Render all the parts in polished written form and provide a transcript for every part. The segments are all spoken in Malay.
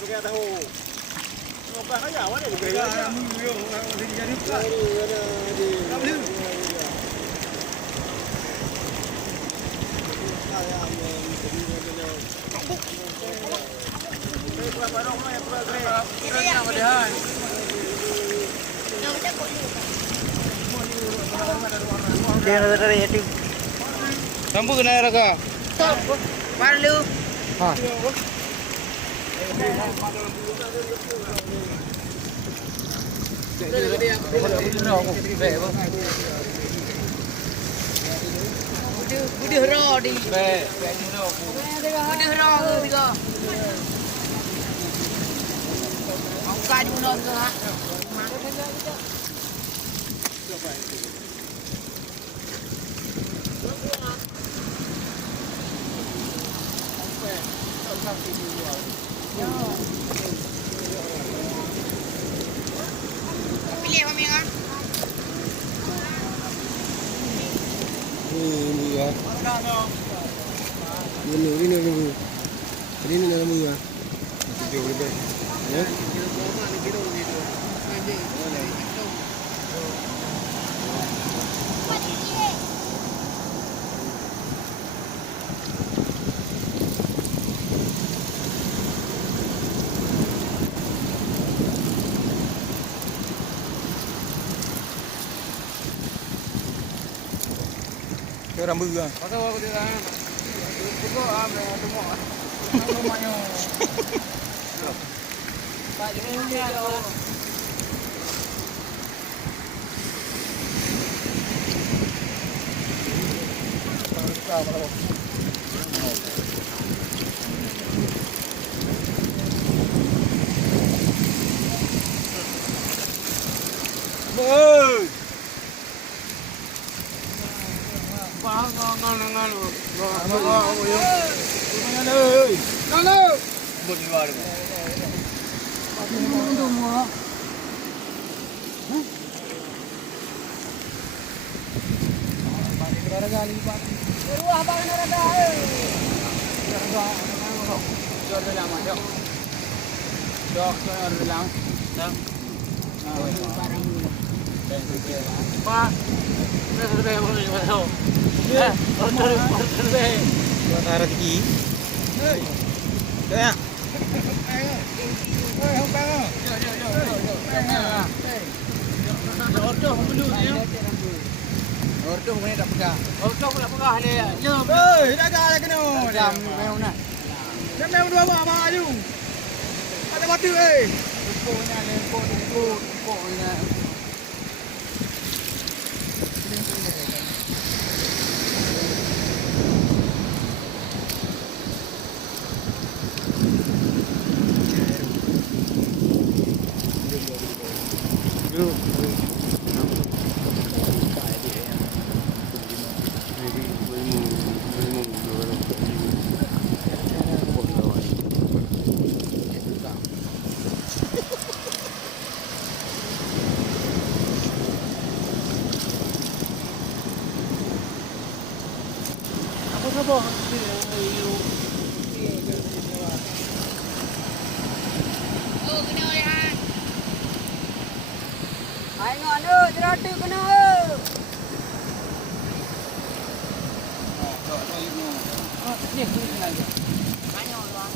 pakai tahu. Ngopah aja awak ni. Jadi buka. Tak boleh. Kamu kena raka. Malu. Ha. Udah raw di. Udah raw juga. Aku kaji mundur juga. Pilih kami kan? Ini ya. Ini. Ini nama ya. Tujuh lebih. Ya. Orang mưa. Pasal aku dia. Cukup ambil semua. Semuanya. Pak ini ada. Boy. Antara tinggi. Dah. Ordo mana tak pegang? Ordo pula pegang ni. Jom. Dah dah kena. Jam memang nak. Jangan dua apa aju. Ada batu Pokoknya ni, pokoknya. Ayo anu, jeratu kena. Ni kena aja. Ayo lah.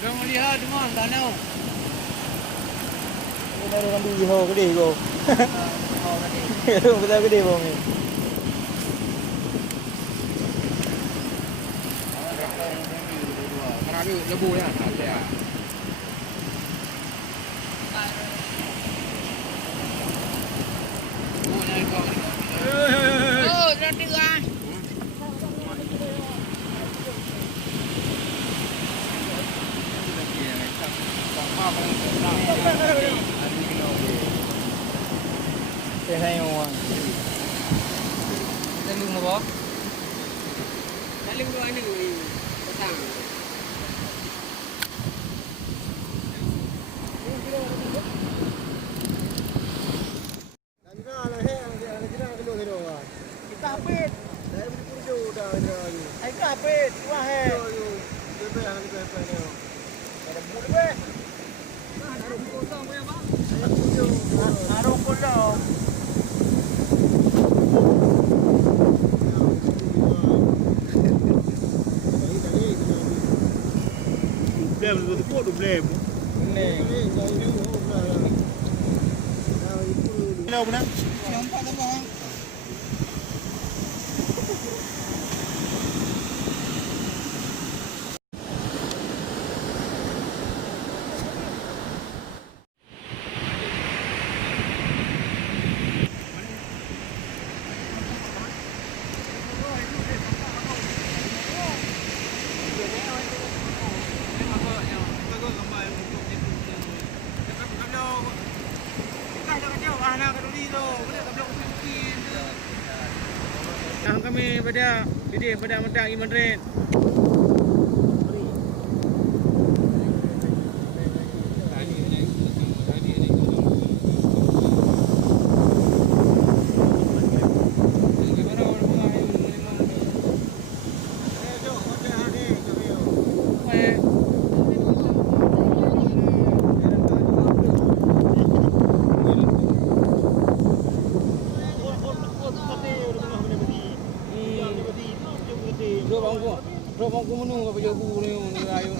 Jangan lihat demam tanah. Ini baru rambu ho gede go. Betul gede bang ni. Karena ada lebu ya, ada ya. Oh, nanti kan. Saya orang. Kita lu apa? Kali lu ani petang. Kita apit. Dari Purjo dah lagi. Ai ka apit, wah he. Yo, bebe ang bebe ni. Ada bulu be. Arong kosong mo ba? Arong kosong. Dublem tu tu dublem. Ni. Hello mana? Yang tak apa. Kami pada Didi pada Mentang Iman Red. Dua bangku menung ke baju aku ni ayo.